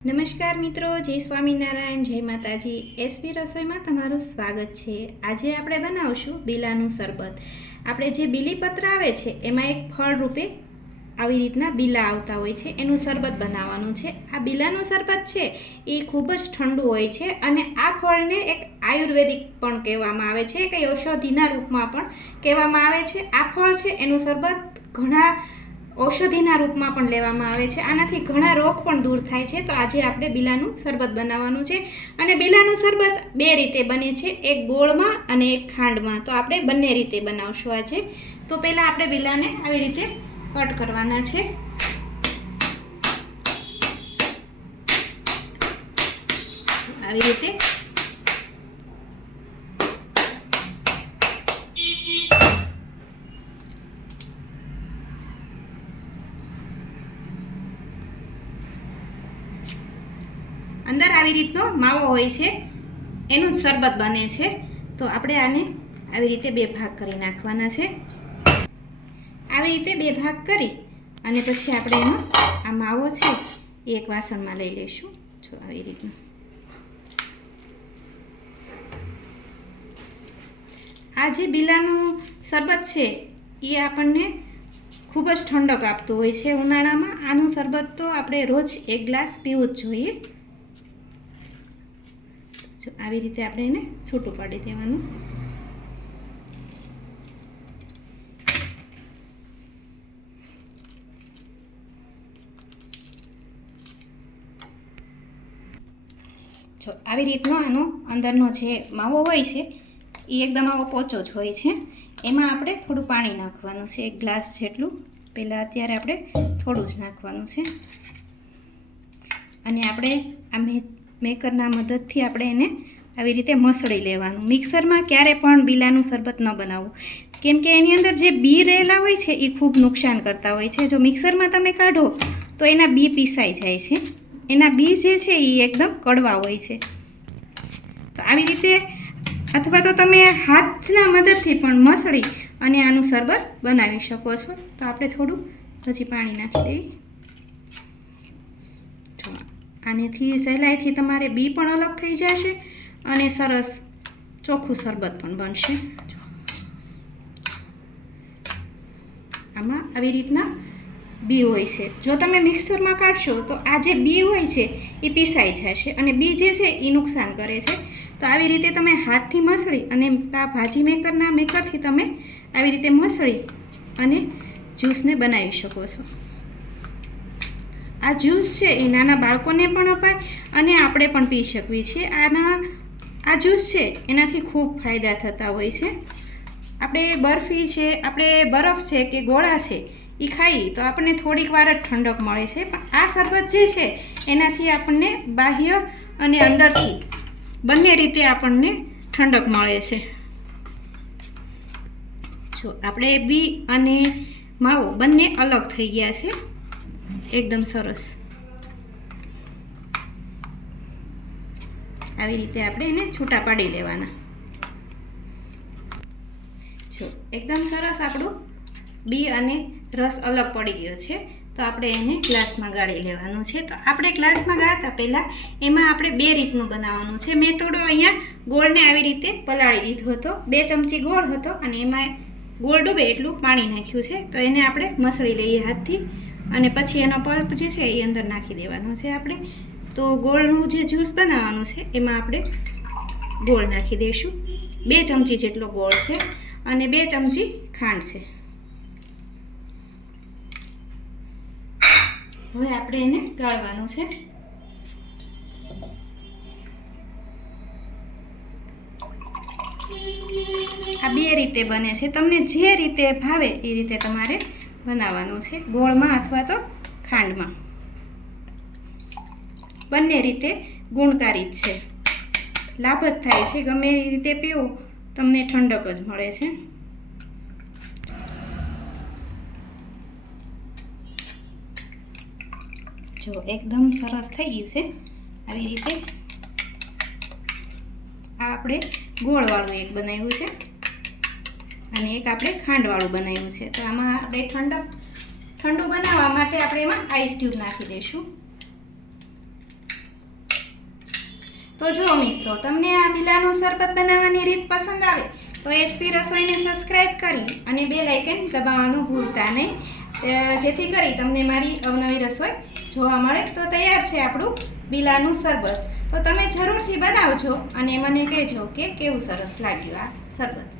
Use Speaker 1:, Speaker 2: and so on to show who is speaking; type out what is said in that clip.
Speaker 1: નમસ્કાર મિત્રો, જય સ્વામિનારાયણ, જય માતાજી. એસપી રસોઈમાં તમારું સ્વાગત છે. આજે આપણે બનાવશું બીલાનું શરબત. આપણે જે બીલીપત્ર આવે છે, એમાં એક ફળ રૂપે આવી રીતના બીલા આવતા હોય છે, એનું શરબત બનાવવાનું છે. આ બીલાનું શરબત છે, એ ખૂબ જ ઠંડુ હોય છે અને આ ફળને એક આયુર્વેદિક પણ કહેવામાં આવે છે કે ઔષધિના રૂપમાં પણ કહેવામાં આવે છે. આ ફળ છે, એનું શરબત ઘણા ઔષધિના રૂપમાં પણ લેવામાં આવે છે. આનાથી ઘણા રોગ પણ દૂર થાય છે. તો આજે આપણે બીલાનું શરબત બનાવવાનું છે. અને બીલાનું શરબત બે રીતે બને છે. એક ગોળમાં અને એક ખાંડમાં. તો આપણે બંને રીતે બનાવશું આજે. તો પહેલાં આપણે બીલાને આવી રીતે કટ કરવાના છે. આવી રીતે અંદર આવી રીતનો માવો હોય છે, એનું શરબત બને છે. તો આપણે આને આવી રીતે બે ભાગ કરી નાખવાના છે. આવી રીતે બે ભાગ કરી અને પછી આપણે એનો આ માવો છે એ એક વાસણમાં લઈ લઈશું. જો આવી રીતનું. આ જે બીલાનું શરબત છે એ આપણને ખૂબ જ ઠંડક આપતું હોય છે ઉનાળામાં. આનું શરબત તો આપણે રોજ એક ગ્લાસ પીવું જ જોઈએ. જો આવી રીતે આપણે એને છૂટું પાડી દેવાનું. જો આવી રીતનો આનો અંદરનો જે માવો હોય છે, એ એકદમ આવો પોચો જ હોય છે. એમાં આપણે થોડું પાણી નાખવાનું છે, એક ગ્લાસ જેટલું. પહેલાં અત્યારે આપણે થોડું જ નાખવાનું છે. અને આપણે આ મે મેકરના મદદથી આપણે એને આવી રીતે મસળી લેવાનું. મિક્સરમાં ક્યારે પણ બીલાનું શરબત ન બનાવવું. કેમ કે એની અંદર જે બી રહેલા હોય છે એ ખૂબ નુકસાન કરતા હોય છે. જો મિક્સરમાં તમે કાઢો, તો એના બી પીસાઈ જાય છે. એના બી જે છે એ એકદમ કડવા હોય છે. તો આવી રીતે અથવા તો તમે હાથના મદદથી પણ મસળી અને આનું શરબત બનાવી શકો છો. તો આપણે થોડું હજી પાણી નાખી દઈએ. આનેથી સહેલાઈથી તમારે બી પણ અલગ થઈ જશે અને સરસ ચોખ્ખું શરબત પણ બનશે. આમાં આવી રીતના બી હોય છે. જો તમે મિક્સરમાં કાઢશો તો આ જે બી હોય છે એ પીસાઈ જશે અને બી જે છે એ નુકસાન કરે છે. તો આવી રીતે તમે હાથથી મસળી અને આ ભાજી મેકરના મેકરથી તમે આવી રીતે મસળી અને જ્યુસને બનાવી શકો છો. આ જ્યુસ છે એ નાના બાળકોને પણ અપાય અને આપણે પણ પી શકીએ છીએ આના આ જ્યુસ છે એનાથી ખૂબ ફાયદા થતા હોય છે. આપણે બરફી છે, આપણે બરફ છે કે ગોળા છે એ ખાઈ તો આપણને થોડીક વાર જ ઠંડક મળે છે. પણ આ શરબત જે છે એનાથી આપણને બાહ્ય અને અંદરથી બંને રીતે આપણને ઠંડક મળે છે. જો, આપણે બી અને માવો બંને અલગ થઈ ગયા છે. એકદમ સરસ આવી રીતે આપણે એને છૂટા પાડી લેવાના. જો, એકદમ સરસ આપણું બી અને રસ અલગ પડી ગયો છે. તો આપણે એને ગ્લાસમાં ગાળી લેવાનું છે. તો આપણે ગ્લાસમાં ગાળતા પહેલાં એમાં આપણે બે રીતનું બનાવવાનું છે. મેં થોડો અહીંયા ગોળને આવી રીતે પલાળી દીધો હતો. બે ચમચી ગોળ હતો અને એમાં ગોળ ડૂબે એટલું પાણી નાખ્યું છે, તો એને આપણે મસળી લઈએ હાથથી અને પછી એનો પલ્પ જે છે એ અંદર નાખી દેવાનો છે આપણે. તો ગોળનું જે જ્યુસ બનાવવાનું છે, એમાં આપણે ગોળ નાખી દઈશું. બે ચમચી જેટલો ગોળ છે અને બે ચમચી ખાંડ છે. હવે આપણે એને ગાળવાનું છે. આ બે રીતે બને છે. તમને જે રીતે ભાવે એ રીતે તમારે બનાવવાનું છે. ગોળમાં અથવા તો ખાંડમાં. બંને રીતે ગુણકારી જ છે. લાભ જ થાય છે. ગમે એ રીતે પીવો, તમને ઠંડક જ મળે છે. જો, એકદમ સરસ થઈ ગયું છે. આવી રીતે આ આપણે ગોળવાળું એક બનાવ્યું છે. અને એક આપણે ખાંડવાળું બનાવ્યું છે. તો આમાં આપણે ઠંડક, ઠંડુ બનાવવા માટે આપણે એમાં આઈસ ટ્યુબ નાખી દઈશું. તો જો મિત્રો, તમને આ બિલાનું શરબત બનાવવાની રીત પસંદ આવે, તો એસપી રસોઈને સબસ્ક્રાઈબ કરી અને બે લાઇકન દબાવવાનું ભૂલતા નહીં. જેથી કરી તમને મારી અવનવી રસોઈ જોવા મળે. તો તૈયાર છે આપણું બિલાનું શરબત. તો તમે જરૂરથી બનાવજો અને મને કહેજો કે કેવું સરસ લાગ્યું આ શરબત.